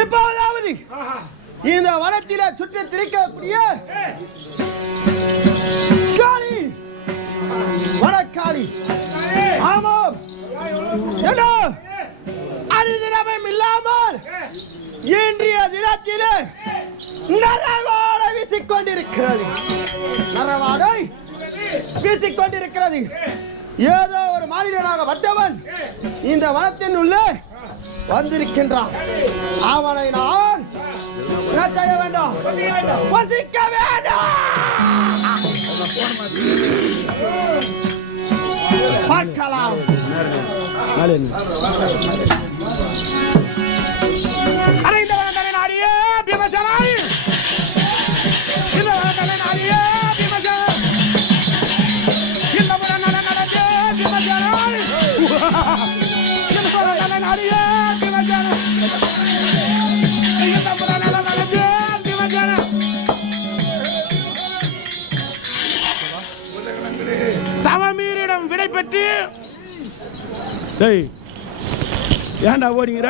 இப்போதாவது இந்த வனத்தில சுற்றி திரிக்கக்கூடிய காளி வனக்காளி ஆமாம் என்ன அனுதினமும் இல்லாமல் இன்றைய தினத்திலே நரவாடை வீசிக்கொண்டிருக்கிறது. நரவாடை வீசிக்கொண்டிருக்கிறது. ஏதோ ஒரு மாநிலனாக வட்டவன் இந்த வனத்தின் உள்ளே வந்திருக்கின்றான். அவனை நான் என்ன செய்ய வேண்டும்? வசிக்க வேண்டும். பார்க்கலாம். தவமீரிடம் விடை பெற்று ஏன்டா ஓடிங்கிற?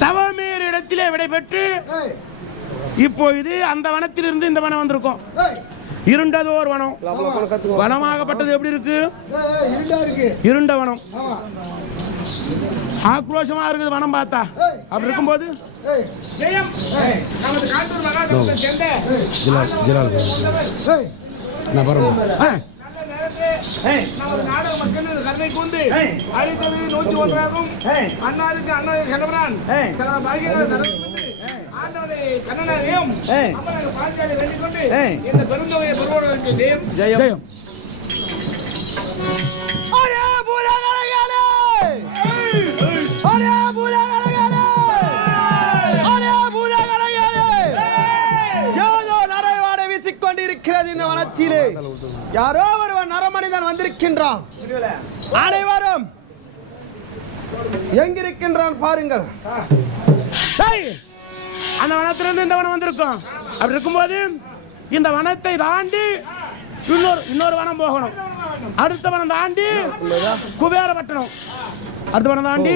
தவமீரிடத்திலே விடை பெற்று இப்பொழுது அந்த வனத்திலிருந்து இந்த வனம் வந்திருக்கோம். இருண்டது ஒரு வனம். வனமாகப்பட்டது எப்படி இருக்கு? இருண்ட வனம். ஆக்ரோஷமா இருக்குது வனம் பார்த்தா. அப்படி இருக்கும்போது ஜெயம். இந்த வனத்திலே யாரோ ஒருவன் நரமனிதன் வந்திருக்கின்றான். அனைவரும் எங்கிருக்கின்றான் பாருங்கள். அந்த வனத்திலிருந்து இந்த வனம் வந்திருக்கோம். அப்படி இருக்கும்போது இந்த வனத்தை தாண்டி இன்னொரு வனம் போகணும். அடுத்த வனம் தாண்டி குபேரப்பட்டினம். அடுத்த வனம் தாண்டி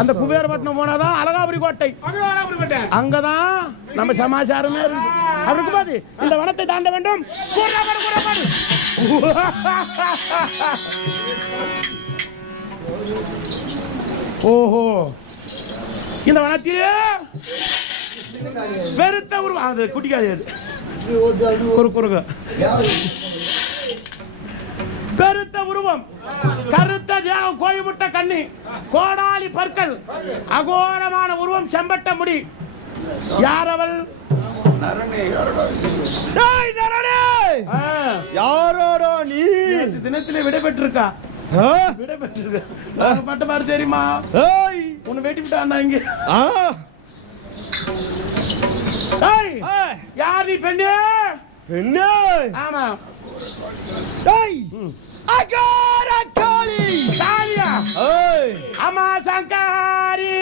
அந்த குபேரப்பட்டினம் போனாதான் அழகாபுரி கோட்டை. அங்கதான் நம்ம சமாச்சாரமே இருக்கு. அப்படி இருக்கும்போது இந்த வனத்தை தாண்ட வேண்டும். ஓஹோ, இந்த வனத்திலே பெருத்த உருவம். அது குட்டிக்காது. பெருத்த உருவம், கருத்த தேகம், கோழிமுட்ட கண்ணி, கோடாலி பற்கள், அகோரமான உருவம், செம்பட்ட முடி. யார் அவள்? யாரோடோ நீ தினத்திலே விடைபெற்றிருக்கா? விடைபெற்றிருக்க பட்ட மாதிரி தெரியுமா? உன்னை வெட்டி விட்டான் இங்க. யார் நீ? பெண்ணே. பெண்ணே? ஆமா. அகார காளி. காளியா? அம்மா சங்காரி.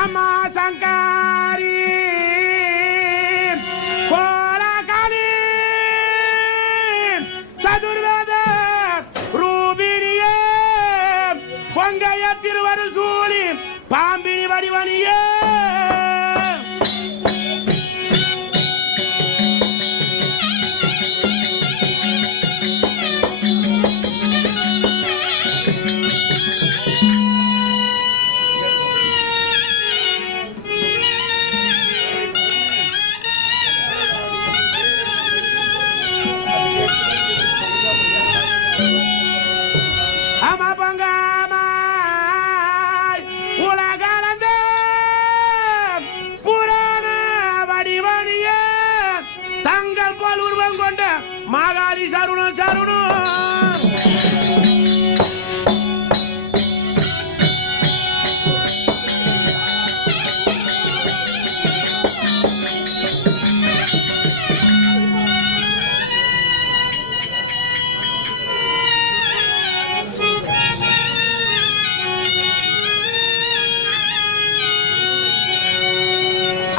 அம்மா சங்காரி கோலகாளி. மாகாளி சருணம் சருணம்.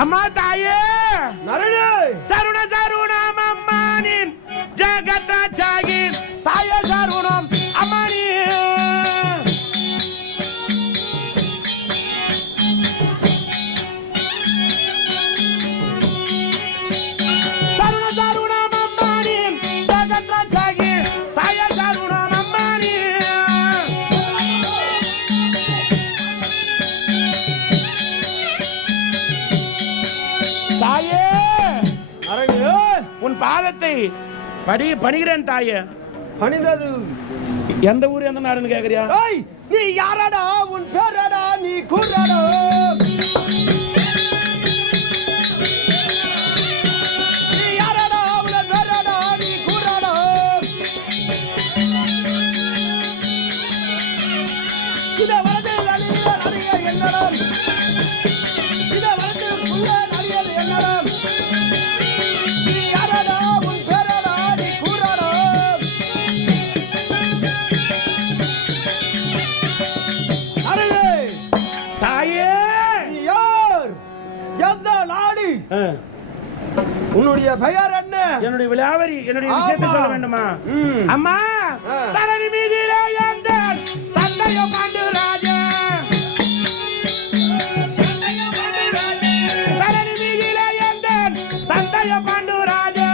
அம்மா தாயே நரணே சருண சருணம் அம்மானின் ஜெகத்ராஜாகின் தாயே சருணம் அம்மானி. சருண சருணம் அம்மானின் ஜெகத்ராஜாகின் தாயே சருணம் அம்மானி. தாயே நரணே உன் பாதத்தை பணிகிறேன் தாயே. பணிந்தது எந்த ஊர் எந்த நாடுன்னு கேக்குறியா? ஏய் நீ யாரடா உன் பேரடா நீ கூறடா நீ யாரடா உன் பேரடா நீ கூறடா இத வரது நடிக நடிக என்னடா இத வரது புள்ள நடிகர் என்னடா நீ யாரடா உன் பேரடா நீ கூறடா அருளே தாயே நீ யார் எந்த நாடு உன்னுடைய பெயர் என்ன என்னுடைய விலாவரி என்னுடைய விஷயத்தை ஆமா. சொல்ல வேண்டுமா? ம். அம்மா ஆ. தரணி மீதிலே எந்த தந்தையோ பாண்டுராஜா தரணி மீதிலே எந்த தந்தையோ பாண்டுராஜா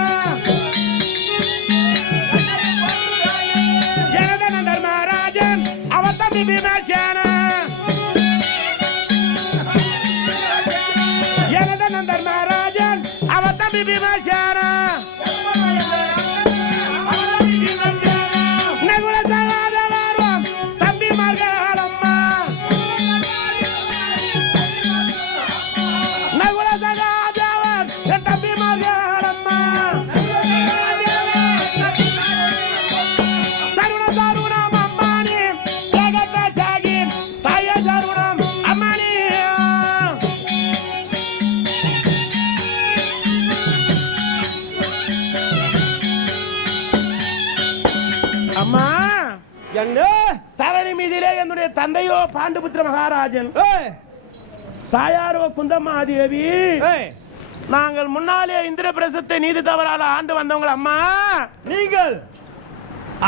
ஜனதன தர்மராஜன் அவ தம்பி பீமசேன ஜனதன தர்மராஜன் அவ தம்பி பீமசேன நகுல சகாதேவரும் தம்பி மார்கழம்மா நகுல சகாதேவர் என் தம்பி மார்கழம்மா சருண சருணம் அம்மானி ஜெகத்ராஜாகி தாயே சருணம் அம்மானி. அம்மா என்ன தரணி மீதிலே என்னுடைய தந்தையோ பாண்டுபுத்திர மகாராஜன் ஏய் தாயாரோ குந்தமாதேவி ஏய் நாங்கள் முன்னாலே இந்திர பிரசத்தை நீதி தவறால ஆண்டு வந்தவங்க. அம்மா நீங்கள்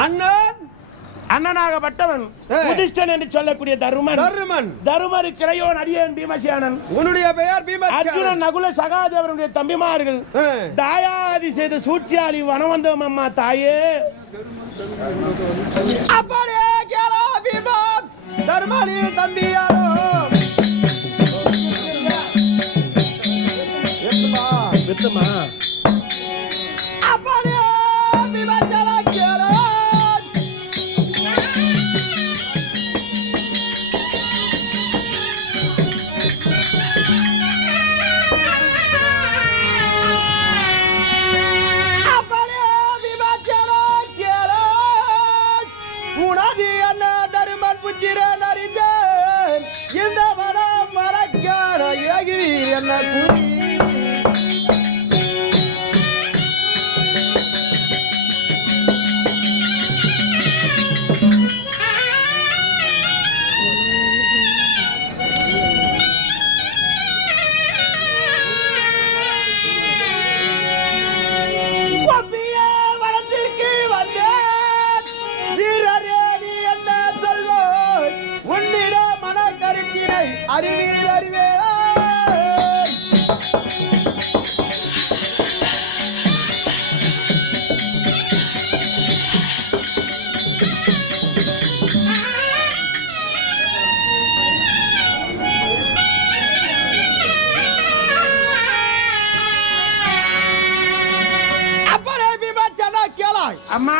அண்ணன் அண்ணனாகப்பட்டவன் ஏய். யுதிஷ்டன் என்று சொல்லக்கூடிய தருமன் தருமன் தருமரு கிளையோன் அடியேன் பீமசேனன் உன்னுடைய பெயர் பீமசேனன் அர்ஜுனன் நகுல சகாதேவனுடைய தம்பிமார்கள் ஏய். தாயாதி செய்த சூழ்ச்சியாளி வனம் வந்தோம். அம்மா தாயே அப்படியே கேளா பீமா தர்மனி தம்பியாரோ எத்துமா வித்துமா அப்படியே பீமசேனா கேளா அப்படியே பீமசேனா கேளா உனது என்ன தருமன் புத்திரன் அறிந்தேன் இந்த வனம் மறக்கான ஏகி என்ன கூறி ஒப்பியே வனத்திற்கு வந்தேன் வீரரே நீ என்ன சொல்வோய் உன்னிட மன கருத்தினை அறிவீர் அறிவே அப்பனே பீமசேனா கேளாய் அம்மா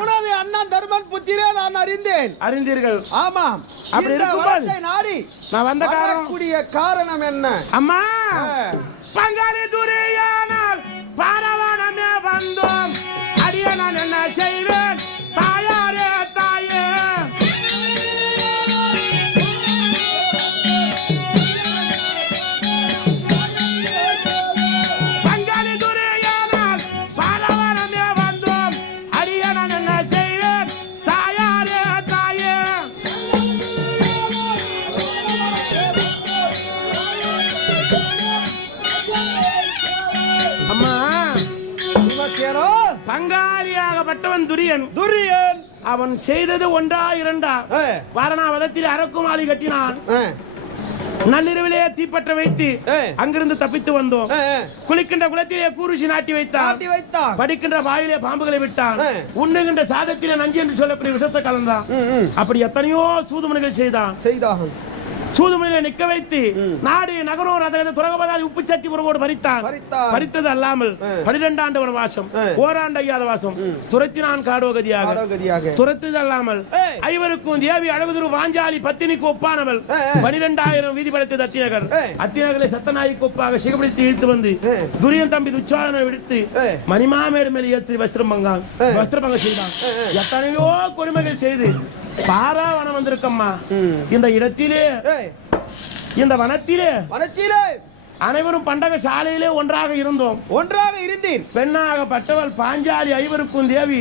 உனது அண்ணன் தர்மன் புத்திரே நான் அறிந்தேன் அறிந்தீர்கள். ஆமாம் அப்படி இந்த இருக்கும்போது வரத்தை நாடி நான் வந்த காரணம் வரக்கூடிய காரணம் என்ன அம்மா ஆ. பங்காளி துரியானால் பாரவானமே வந்தோம் அடிய செய்வேன் தாயாரே தாயே பங்காளி துறையானால் பாலவரமே வந்தோம் அடியன என்ன செய்வேன் தாயாரே தாயே அம்மா பங்காளியாகப்பட்டவன் துரியன் அவன் செய்தது ஒன்றா இரண்டா வாரணாவதத்தில் அரக்குமாலி கட்டினான் நள்ளிரவிலே தீப்பற்ற வைத்து அங்கிருந்து தப்பித்து வந்தோம் குளிக்கின்ற குளத்திலே கூருசி நாட்டி வைத்தான் படிக்கின்ற வாயிலே பாம்புகளை விட்டான் உண்ணுகின்ற சாதத்திலே நஞ்சு என்று சொல்லக்கூடிய விஷத்தை கலந்தான் அப்படி எத்தனையோ சூதுமணிகள் செய்தான் சூதுமணியை நிக்க வைத்து நாடு நகரம் அதை துறகபதாதி உப்பு சட்டி உறவோடு பறித்தது அல்லாமல் 12 ஆண்டு வனவாசம் ஓராண்டு ஐயாத வாசம் துரத்தினான் காடோகதியாக துரத்தது அல்லாமல் ஐவருக்கும் தேவி அழகுதுரு வாஞ்சாலி பத்தினிக்கு ஒப்பானவள் 12,000 வீதி படைத்தது அத்திநகரை சத்தநாய்க்கு ஒப்பாக சிகப்பிடித்து இழுத்து வந்து துரியன் தம்பி துச்சாதனை விடுத்து மணிமாமேடு மேல் ஏற்றி வஸ்திரபங்க செய்தான் எத்தனையோ கொடுமைகள் செய்து பாராவனம் வந்திருக்கம்மா இந்த இடத்திலே இந்த வனத்திலே அனைவரும் பண்டக சாலையிலே ஒன்றாக இருந்தீர் பெண்ணாகப்பட்டவள் பாஞ்சாலி ஐவருக்கும் தேவி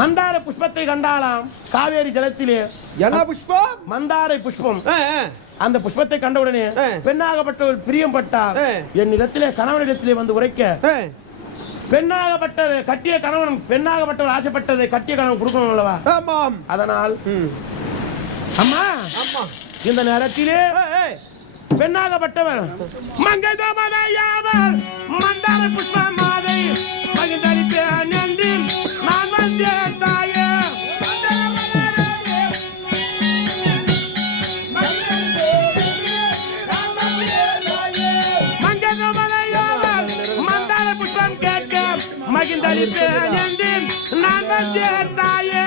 மந்தார புஷ்பத்தை கண்டாலாம் காவேரி ஜலத்திலே என்ன புஷ்பம் மந்தாரை புஷ்பம் அந்த புஷ்பத்தை கண்டவுடனே பெண்ணாகப்பட்டவள் பிரியம் பட்டார் என்னிடத்திலே கணவனிடத்திலே வந்து உரைக்க பெண்ணாகப்பட்டது கட்டிய கணவன் பெண்ணாகப்பட்டவர் ஆசைப்பட்டதை கட்டிய கணவன் கொடுக்கணும் அல்லவா அதனால் அம்மா இந்த நேரத்திலே பெண்ணாகப்பட்டவர் மங்கை தோமதையாவர் மந்தார புஷ்ப மாதை மகிழ்ந்தளிப்பேன் என்று நான் வந்தேன் தாயே மங்கை தோமதையாவர் மந்தார புஷ்பம் கேட்க மகிழ்ந்தளிப்பேன் என்று நான் வந்தேன் தாயே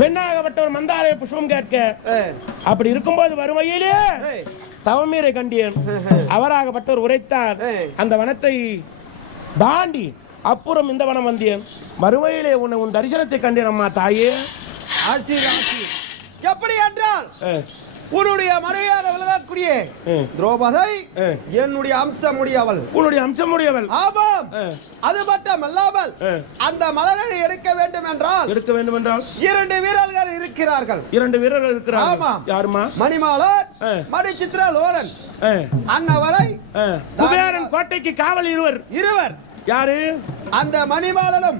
பெண்ணாகப்பட்டவர் மந்தாரை புஷ்பம் கேட்க அப்படி இருக்கும்போது வருவையிலே தவமீரை கண்டேன் அவராகப்பட்டவர் உரைத்தார் அந்த வனத்தை தாண்டி அப்புறம் இந்த வனம் வந்தேன் வருவையிலே உன் தரிசனத்தை கண்டேன் அம்மா தாயே ஆசி எப்படி என்றால் உன்னுடைய மனைவியாக விளங்கக்கூடிய திரௌபதி என்னுடைய அம்சமுடையவள் உன்னுடைய அம்சமுடையவள் ஆமாம் அது மட்டும் அல்லாமல் அந்த மலரை எடுக்க வேண்டும் என்றால் 2 வீரர்கள் இருக்கிறார்கள் ஆமா யாருமா மணிமாலன் மணிச்சித்ரலோலன் அன்னவரை குபேரன் கோட்டைக்கு காவல் இருவர் யாரு அந்த மணிமாலனும்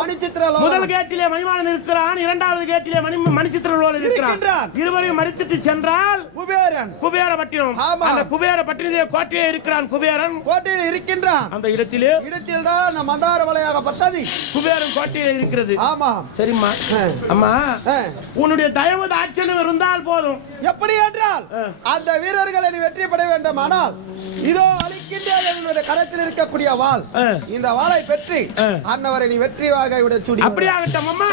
மணிச்சித்ரலோலன் முதல் கேட்டிலே மணிமாலன் இருக்கிறான் இரண்டாவது கேட்டிலே மணிச்சித்ரலோலன் இருக்கிறான் இருவரையும் மடித்துட்டு சென்றால் குபேரப்பட்டினம் அந்த குபேரப்பட்டினத்திலே கோட்டையே இருக்கிறான் குபேரன் கோட்டையில் இருக்கின்றான் அந்த இடத்தில் தான் அந்த மந்தார வலையாகப்பட்டது குபேரன் கோட்டையில இருக்கிறது ஆமா சரிம்மா அம்மா உன்னுடைய தயவு தாட்சணம் இருந்தால் போதும் எப்படி என்றால் அந்த வீரர்களை நீ வெற்றி பெற வேண்டும் ஆனால் இதோ அளிக்கின்ற என்னுடைய கரத்தில் இருக்கக்கூடிய வாள் இந்த வாளை பெற்று அன்னவரை நீ வெற்றியாக விட சூடி அப்படி ஆகட்டும் அம்மா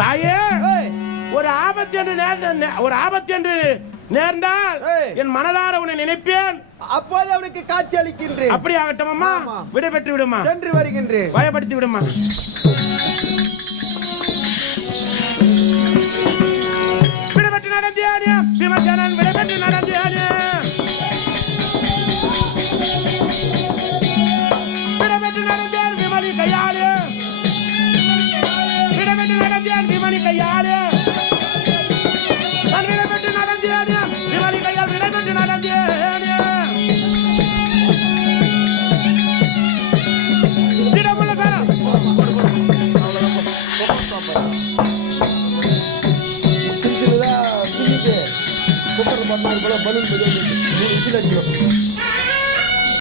தாயே ஒரு ஆபத்து என்று நேர்ந்தால் என் மனதார உன்னை நினைப்பேன் அப்போது அவனுக்கு காட்சி அளிக்கின்றேன் அப்படி ஆகட்டும் அம்மா விடைபெற்று விடுமா சென்று வருகின்றேன் பயப்படுத்தி விடுமா விடைபெற்று நடந்தேனே விமர்சனன் விடைபெற்று நடந்தேனே விடைபெற்று நடந்தேன் விமலி கையாளு விடைபெற்று நடந்தேன் விமலி கையாளு நான் விடைபெற்று நடந்தேனே விமலி கையால் விடைபெற்று நடந்தேனே திடமுள்ள சாரம் பண்ணா போல பலூன் விசில் அடிக்கணும்